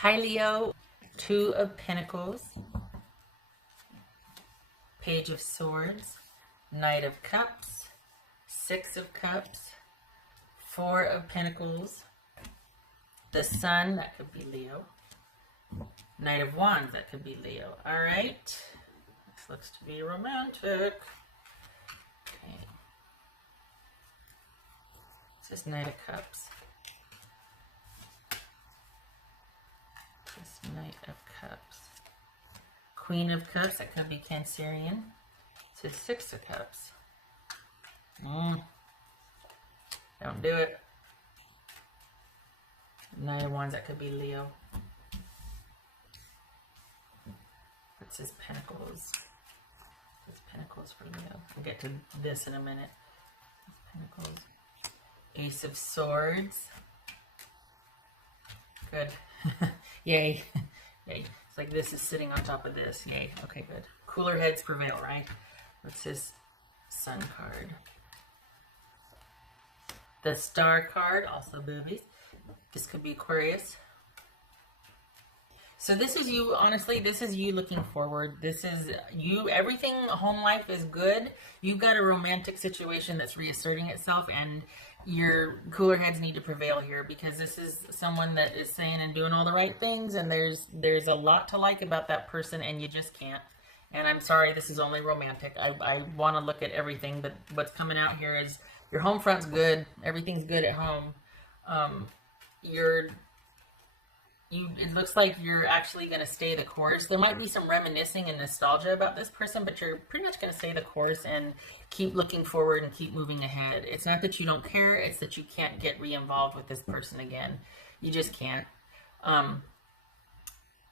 Hi Leo, Two of Pentacles, Page of Swords, Knight of Cups, Six of Cups, Four of Pentacles, the Sun, that could be Leo, Knight of Wands, that could be Leo. All right, this looks to be romantic. Okay. This is Knight of Cups. This Knight of Cups. Queen of Cups, that could be Cancerian. This is Six of Cups. Don't do it. Knight of Wands, that could be Leo. What's his Pentacles? His Pentacles for Leo. We'll get to this in a minute. His Pentacles. Ace of Swords. Good. Yay. Yay. It's like this is sitting on top of this. Yay. Okay, good. Cooler heads prevail, right? What's his Sun card? The Star card, also boobies. This could be Aquarius. So this is you, honestly, this is you looking forward. This is you, everything, home life is good. You've got a romantic situation that's reasserting itself, and your cooler heads need to prevail here, because this is someone that is saying and doing all the right things, and there's a lot to like about that person, and you just can't. And I'm sorry, this is only romantic. I want to look at everything, but what's coming out here is your home front's good. Everything's good at home. It looks like you're actually going to stay the course. There might be some reminiscing and nostalgia about this person, but you're pretty much going to stay the course and keep looking forward and keep moving ahead. It's not that you don't care, it's that you can't get re-involved with this person again. You just can't.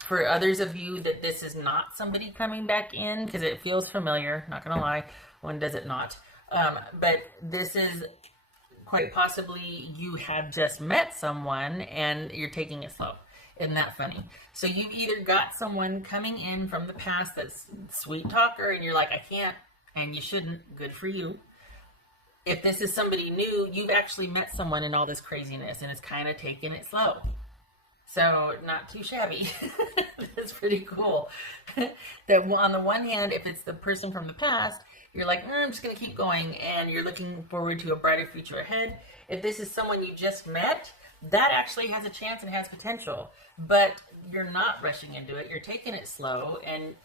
For others of you that this is not somebody coming back in, because it feels familiar, not going to lie, when does it not? But this is quite possibly you have just met someone and you're taking it slow. Isn't that funny? So you've either got someone coming in from the past that's sweet talker and you're like, I can't, and you shouldn't. Good for you. If this is somebody new, you've actually met someone in all this craziness and it's kind of taking it slow. So not too shabby. That's pretty cool. That on the one hand, if it's the person from the past, you're like, I'm just going to keep going, and you're looking forward to a brighter future ahead. If this is someone you just met, that actually has a chance and has potential, but you're not rushing into it. You're taking it slow, and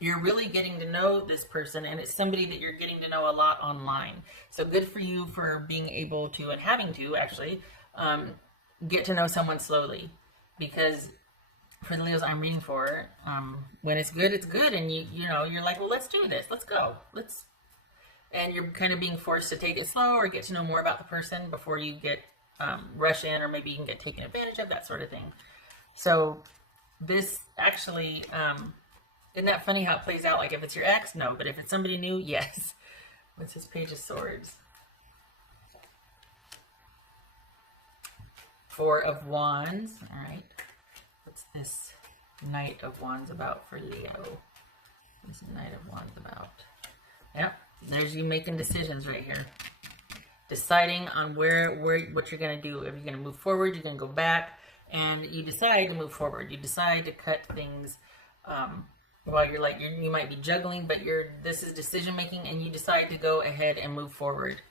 you're really getting to know this person, and it's somebody that you're getting to know a lot online. So good for you for being able to, and having to actually, get to know someone slowly, because for the Leos I'm reading for, when it's good, and you're like, well, let's do this. Let's go. And you're kind of being forced to take it slow or get to know more about the person before you get rush in, or maybe you can get taken advantage of, that sort of thing. So this actually, isn't that funny how it plays out? Like if it's your ex, no, but if it's somebody new, yes. What's his Page of Swords? Four of Wands. All right. What's this Knight of Wands about for Leo? What's the Knight of Wands about? Yep. There's you making decisions right here. Deciding on what you're going to do. If you're going to move forward, you're going to go back, and you decide to move forward. You decide to cut things while you're like, you might be juggling, but this is decision making, and you decide to go ahead and move forward.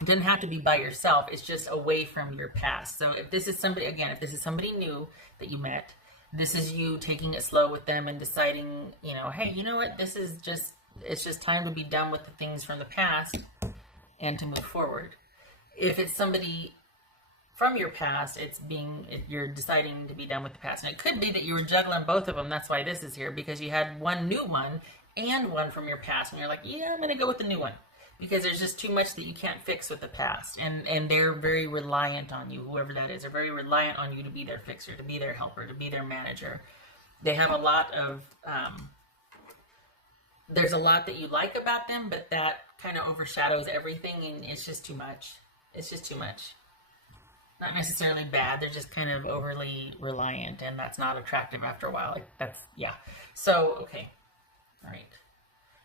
It doesn't have to be by yourself. It's just away from your past. So if this is somebody, again, if this is somebody new that you met, this is you taking it slow with them and deciding, hey, you know what, it's just time to be done with the things from the past and to move forward. If it's somebody from your past, you're deciding to be done with the past. And it could be that you were juggling both of them. That's why this is here, because you had one new one and one from your past. And you're like, yeah, I'm going to go with the new one, because there's just too much that you can't fix with the past. And they're very reliant on you, whoever that is. They're very reliant on you to be their fixer, to be their helper, to be their manager. They have a lot of, there's a lot that you like about them, but that kind of overshadows everything, and it's just too much. It's just too much. Not necessarily bad, they're just kind of overly reliant, and that's not attractive after a while. Yeah. So, okay. All right.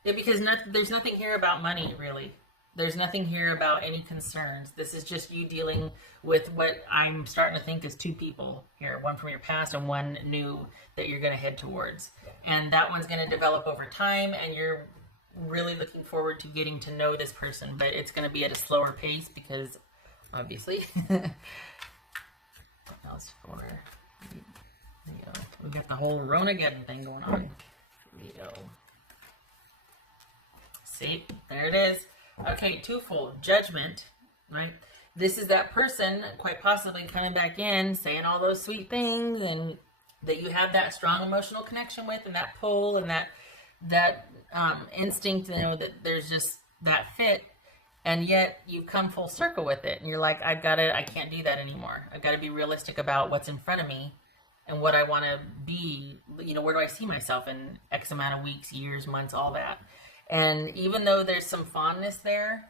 Yeah, because there's nothing here about money, really. There's nothing here about any concerns. This is just you dealing with what I'm starting to think is two people here, one from your past and one new that you're going to head towards. And that one's going to develop over time, and you're really looking forward to getting to know this person, but it's going to be at a slower pace because obviously else for Leo. We got the whole Ronageddon thing going on. Leo. See, there it is. Okay, twofold. Judgment, right? This is that person quite possibly coming back in, saying all those sweet things, and that you have that strong emotional connection with, and that pull, and that instinct, you know, that there's just that fit, and yet you come full circle with it, and you're like, I can't do that anymore. I've got to be realistic about what's in front of me and what I want to be, you know, where do I see myself in X amount of weeks, years, months, all that. And even though there's some fondness there,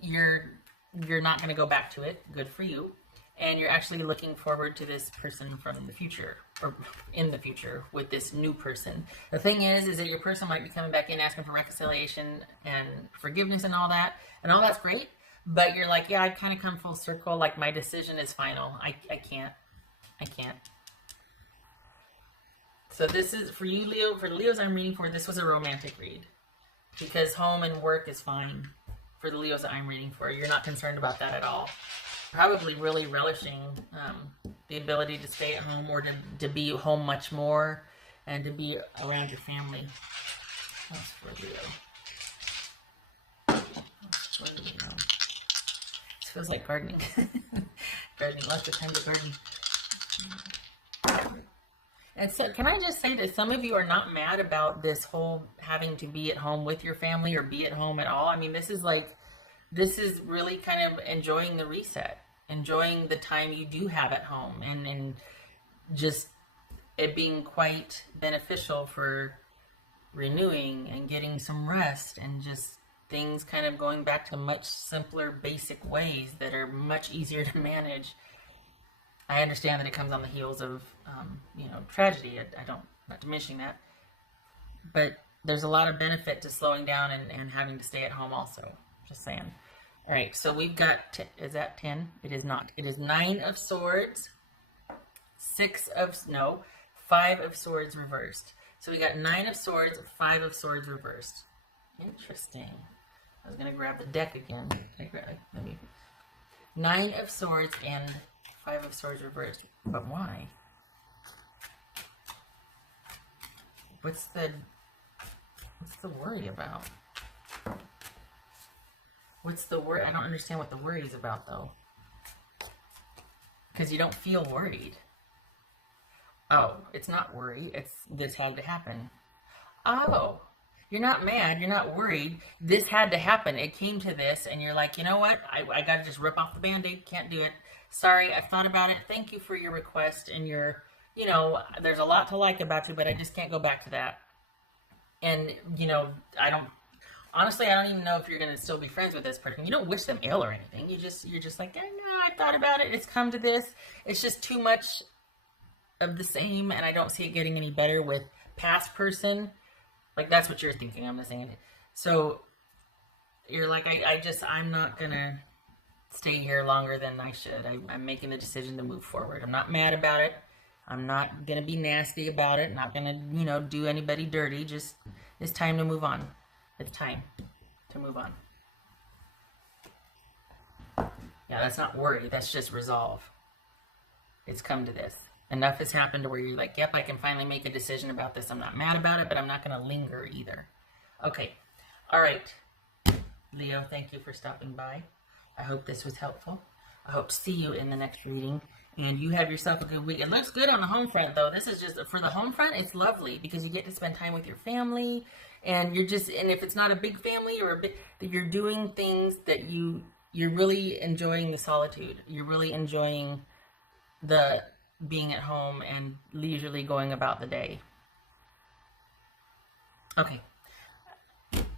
you're not going to go back to it. Good for you. And you're actually looking forward to this person from the future, or in the future, with this new person. The thing is that your person might be coming back in asking for reconciliation and forgiveness and all that. And all that's great. But you're like, yeah, I kind of come full circle. Like, my decision is final. I can't. So this is, for you, Leo, for the Leos I'm reading for, this was a romantic read. Because home and work is fine for the Leos that I'm reading for. You're not concerned about that at all. Probably really relishing the ability to stay at home, or to be home much more, and to be around your family. That's for Leo. That's for Leo. This feels like gardening. Gardening, lots of time to garden. And so, can I just say that some of you are not mad about this whole having to be at home with your family, or be at home at all? I mean, this is really kind of enjoying the reset, enjoying the time you do have at home, and just it being quite beneficial for renewing and getting some rest, and just things kind of going back to much simpler, basic ways that are much easier to manage. I understand that it comes on the heels of, tragedy. I don't, not diminishing that. But there's a lot of benefit to slowing down and having to stay at home also. Just saying. All right, so we've got, is that 10? It is not. It is 9 of Swords, 5 of Swords reversed. So we got 9 of Swords, 5 of Swords reversed. Interesting. I was going to grab the deck again. Let me. 9 of Swords and 5 of Swords reversed. But why? What's the worry about? What's the worry? I don't understand what the worry is about, though. Because you don't feel worried. Oh, it's not worry. It's this had to happen. Oh, you're not mad. You're not worried. This had to happen. It came to this, and you're like, you know what? I got to just rip off the Band-Aid. Can't do it. Sorry, I've thought about it. Thank you for your request and your, there's a lot to like about you, but I just can't go back to that. And, honestly, I don't even know if you're going to still be friends with this person. You don't wish them ill or anything. You're just like, no, I thought about it. It's come to this. It's just too much of the same, and I don't see it getting any better with past person. Like, that's what you're thinking, I'm not saying it. So, you're like, I'm not going to stay here longer than I should. I'm making the decision to move forward. I'm not mad about it. I'm not going to be nasty about it. Not going to, do anybody dirty. Just, it's time to move on. It's time to move on. Yeah, that's not worry. That's just resolve. It's come to this. Enough has happened to where you're like, yep, I can finally make a decision about this. I'm not mad about it, but I'm not going to linger either. Okay. All right. Leo, thank you for stopping by. I hope this was helpful. I hope to see you in the next reading. And you have yourself a good week. It looks good on the home front, though. This is just, for the home front, it's lovely because you get to spend time with your family. And and if it's not a big family that you're doing things that you're really enjoying the solitude. You're really enjoying the being at home and leisurely going about the day. Okay.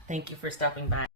Thank you for stopping by.